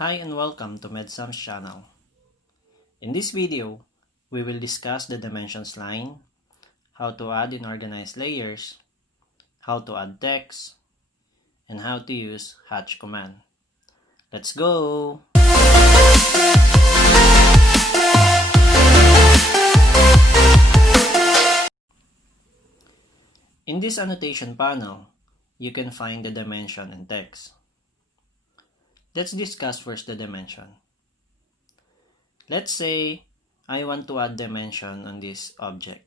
Hi and welcome to MedSam's channel. In this video, we will discuss the dimensions line, how to add and organize layers, how to add text, and how to use hatch command. Let's go! In this annotation panel, you can find the dimension and text. Let's discuss first the dimension. Let's say I want to add dimension on this object.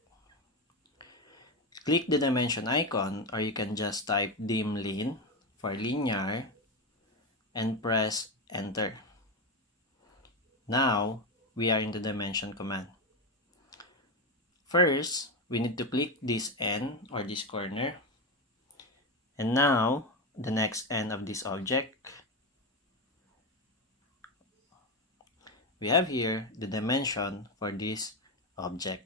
Click the dimension icon, or you can just type dim lin for linear and press enter. Now we are in the dimension command. First, we need to click this end or this corner, and now the next end of this object. We have here the dimension for this object.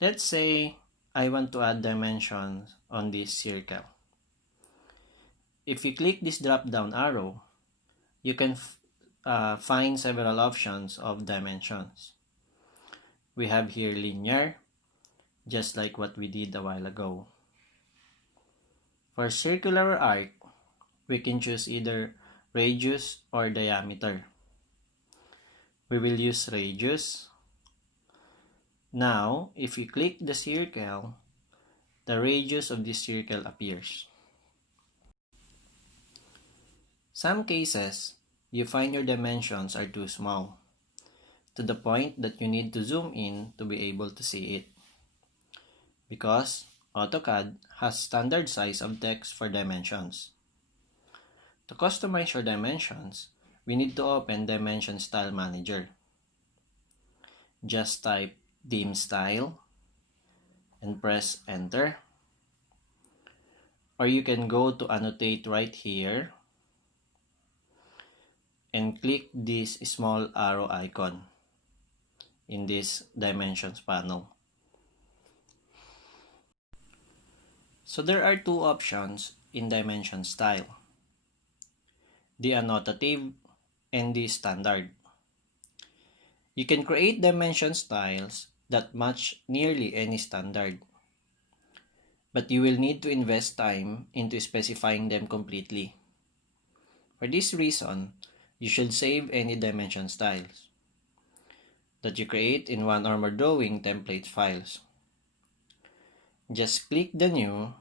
Let's say I want to add dimensions on this circle. If you click this drop down arrow, you can find several options of dimensions. We have here linear, just like what we did a while ago. For circular or arc, we can choose either radius or diameter. We will use radius. Now, if you click the circle, the radius of this circle appears. Some cases, you find your dimensions are too small, to the point that you need to zoom in to be able to see it. Because AutoCAD has standard size of text for dimensions. To customize your dimensions, we need to open Dimension Style Manager. Just type dim style and press enter. Or you can go to annotate right here and click this small arrow icon in this dimensions panel. So there are two options in dimension style: the annotative and the standard. You can create dimension styles that match nearly any standard, but you will need to invest time into specifying them completely. For this reason, you should save any dimension styles that you create in one or more drawing template files. Just click the new.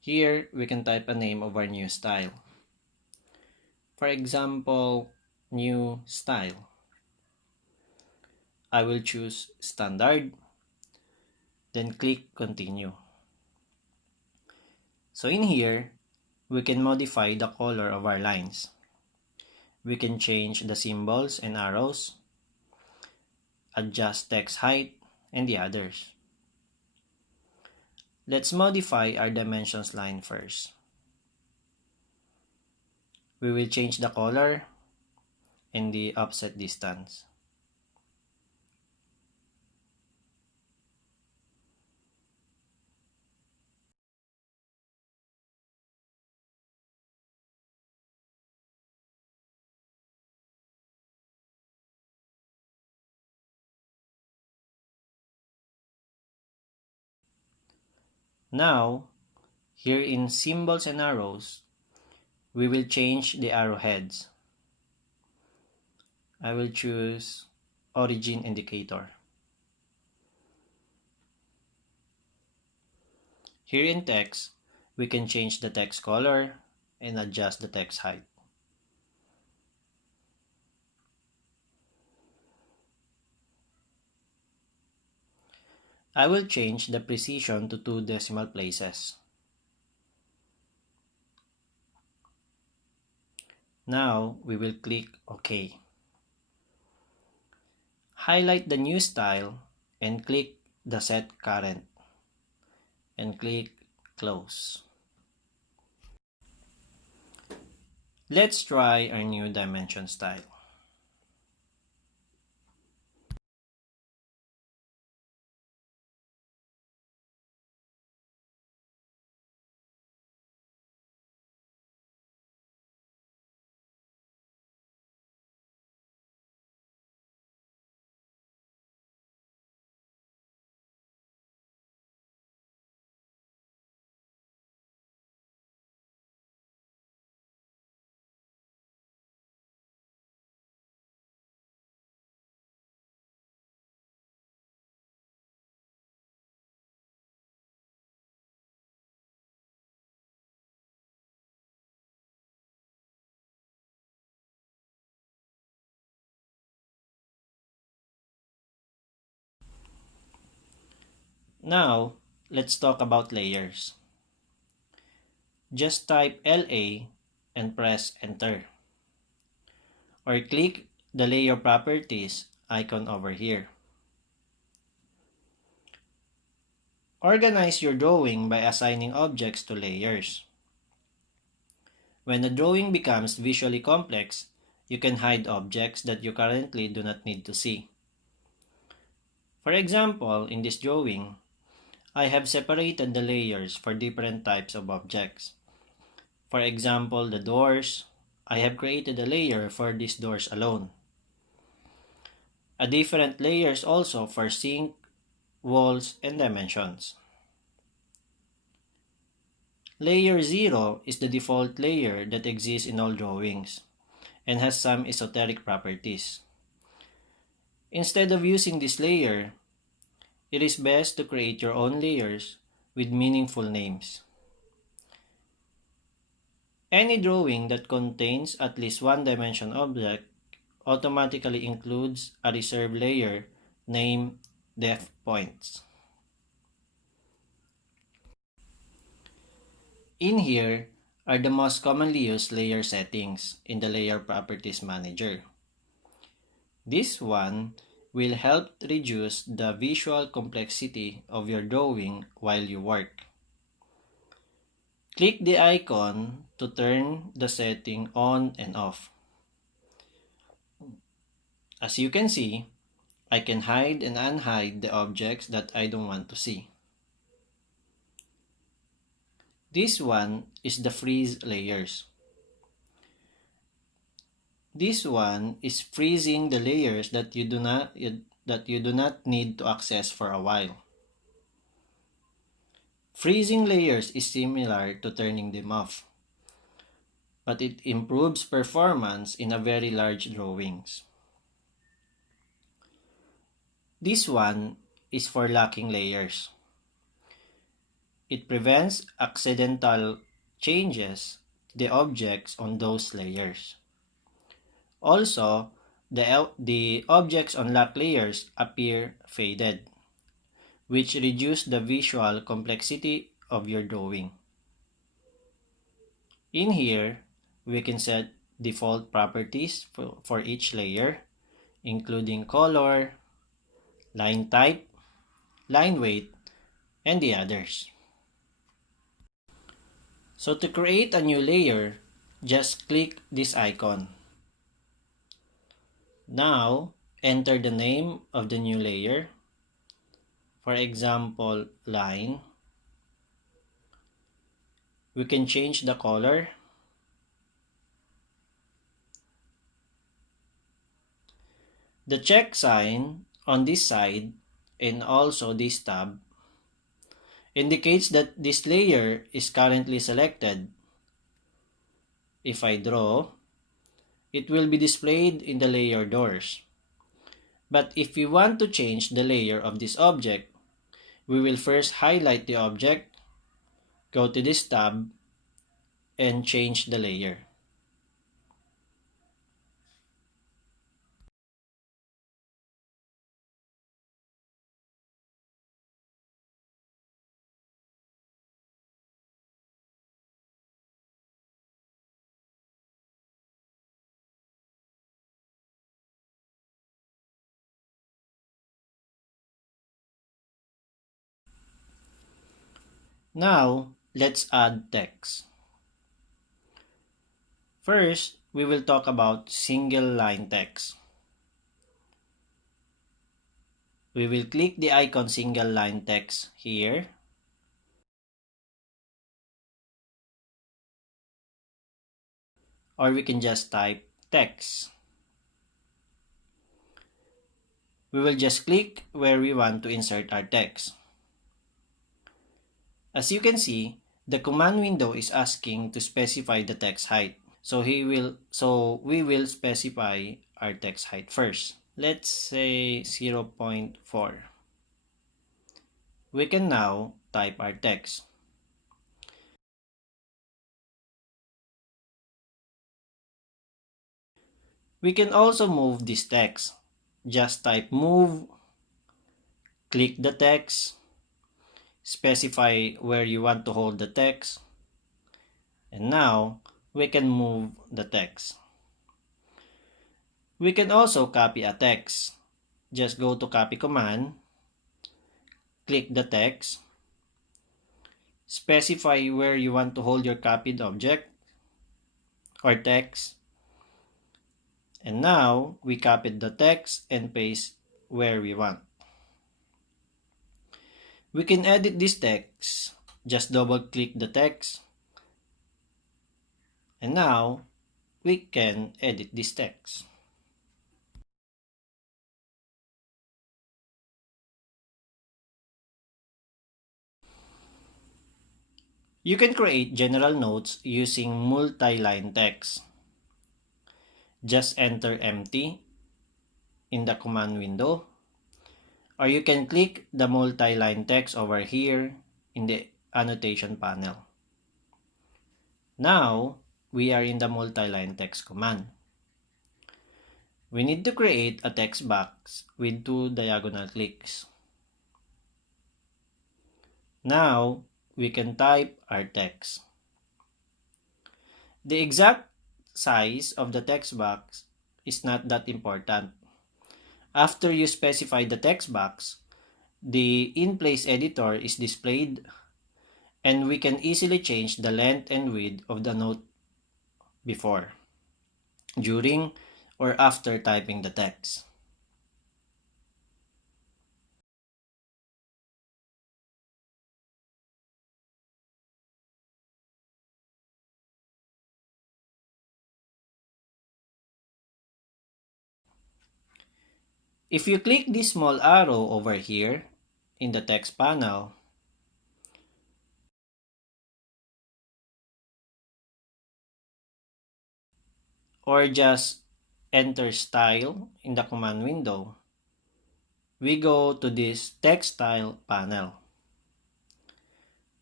Here, we can type a name of our new style. For example, new style. I will choose standard, then click continue. So in here, we can modify the color of our lines. We can change the symbols and arrows, adjust text height, and the others. Let's modify our dimensions line first. We will change the color and the offset distance. Now, here in symbols and arrows, we will change the arrowheads. I will choose origin indicator. Here in text, we can change the text color and adjust the text height. I will change the precision to 2 decimal places. Now, we will click OK. Highlight the new style and click the Set Current and click Close. Let's try our new dimension style. Now, let's talk about layers. Just type LA and press enter. Or click the layer properties icon over here. Organize your drawing by assigning objects to layers. When a drawing becomes visually complex, you can hide objects that you currently do not need to see. For example, in this drawing, I have separated the layers for different types of objects. For example, the doors, I have created a layer for these doors alone. A different layers also for sink, walls, and dimensions. Layer 0 is the default layer that exists in all drawings and has some esoteric properties. Instead of using this layer, it is best to create your own layers with meaningful names. Any drawing that contains at least one dimension object automatically includes a reserved layer named depth points. In here are the most commonly used layer settings in the Layer Properties Manager. This one will help reduce the visual complexity of your drawing while you work. Click the icon to turn the setting on and off. As you can see, I can hide and unhide the objects that I don't want to see. This one is the freeze layers. This one is freezing the layers that you do not need to access for a while. Freezing layers is similar to turning them off, but it improves performance in a very large drawings. This one is for locking layers. It prevents accidental changes to the objects on those layers. Also, the objects on locked layers appear faded, which reduce the visual complexity of your drawing. In here, we can set default properties for each layer, including color, line type, line weight, and the others. So to create a new layer, just click this icon. Now, enter the name of the new layer. For example, line. We can change the color. The check sign on this side and also this tab indicates that this layer is currently selected. If I draw, it will be displayed in the layer doors. But if we want to change the layer of this object, we will first highlight the object, go to this tab, and change the layer. Now, let's add text. First, we will talk about single line text. We will click the icon single line text here. Or we can just type text. We will just click where we want to insert our text. As you can see, the command window is asking to specify the text height. So we will specify our text height first. Let's say 0.4. We can now type our text. We can also move this text. Just type move, click the text, specify where you want to hold the text, and now we can move the text. We can also copy a text. Just go to copy command, click the text, specify where you want to hold your copied object or text, and now we copied the text and paste where we want. We can edit this text. Just double click the text, and now we can edit this text. You can create general notes using multi-line text. Just enter empty in the command window, or you can click the multi-line text over here in the annotation panel. Now, we are in the multi-line text command. We need to create a text box with 2 diagonal clicks. Now, we can type our text. The exact size of the text box is not that important. After you specify the text box, the in-place editor is displayed, and we can easily change the length and width of the note before, during, or after typing the text. If you click this small arrow over here in the text panel, or just enter style in the command window, we go to this text style panel.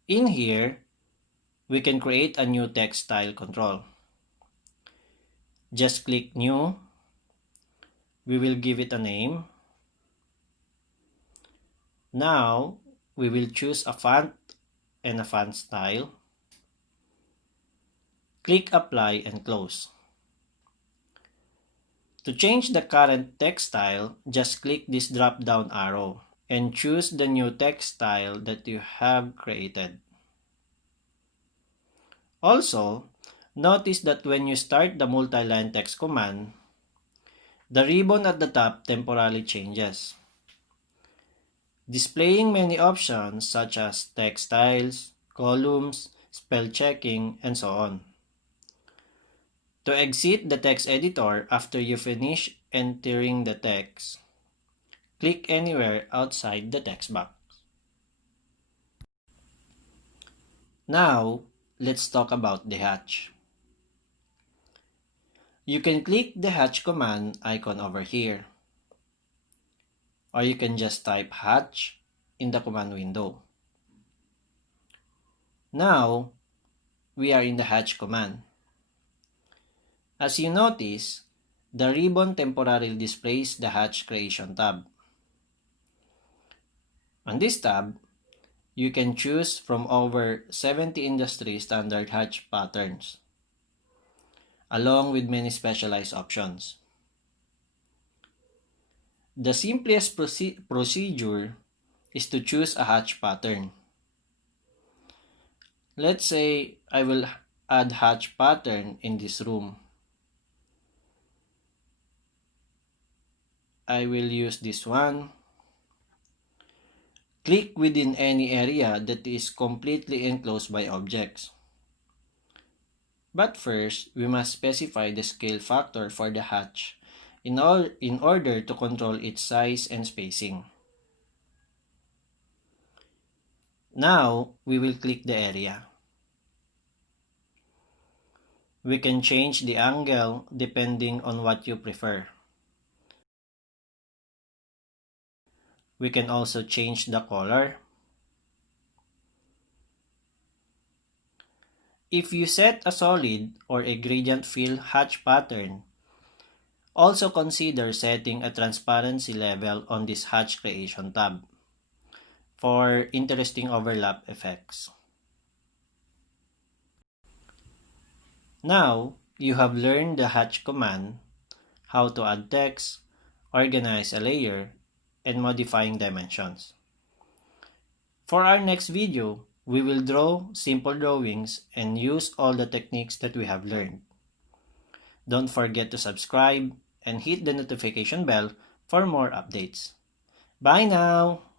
In here, we can create a new text style control. Just click new. We will give it a name. Now, we will choose a font and a font style. Click apply and close. To change the current text style, just click this drop down arrow and choose the new text style that you have created. Also, notice that when you start the multi-line text command, the ribbon at the top temporarily changes, displaying many options such as text styles, columns, spell checking, and so on. To exit the text editor after you finish entering the text, click anywhere outside the text box. Now, let's talk about the hatch. You can click the hatch command icon over here, or you can just type hatch in the command window. Now, we are in the hatch command. As you notice, the ribbon temporarily displays the hatch creation tab. On this tab, you can choose from over 70 industry standard hatch patterns, along with many specialized options. The simplest procedure is to choose a hatch pattern. Let's say I will add hatch pattern in this room. I will use this one. Click within any area that is completely enclosed by objects. But first, we must specify the scale factor for the hatch in order to control its size and spacing. Now, we will click the area. We can change the angle depending on what you prefer. We can also change the color. If you set a solid or a gradient fill hatch pattern, also consider setting a transparency level on this hatch creation tab. for interesting overlap effects. Now, you have learned the hatch command, how to add text, organize a layer, and modifying dimensions. For our next video, we will draw simple drawings and use all the techniques that we have learned. Don't forget to subscribe and hit the notification bell for more updates. Bye now!